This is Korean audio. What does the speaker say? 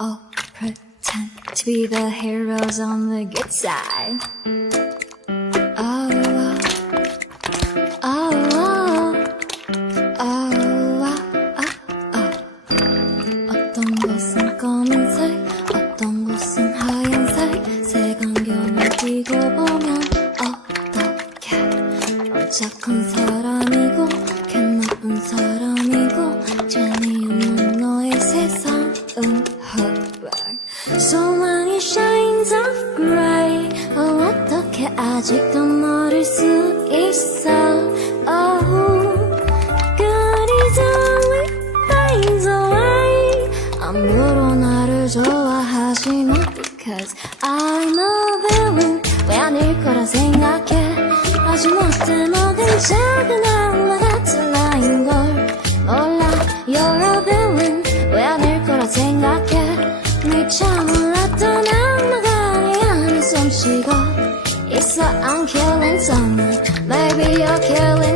all pretend to be the heroes on the good side. Oh, oh, oh, oh, oh. 어떤 곳은 검은색, 어떤 곳은 하얀색. 색안경을 끼고 보면 어떡해. 착한 사람이고 걔 나쁜 사람이고 재미없는 너의 세상은 헛백. 소망이 shines of grey. 어떻게 아직도 모를 수 있어. Oh, God is only fades away. 아무로 나를 좋아하지 마. Because I'm a villain. 왜 아닐 거라 생각해. 아주 못해 먹은 작은 악마 같은 나인 걸 몰라. You're a villain. 왜 아닐 거라 생각해. 미처 몰랐던 악마가 네 안에 숨쉬고 있어. I'm killing someone. Baby you're killing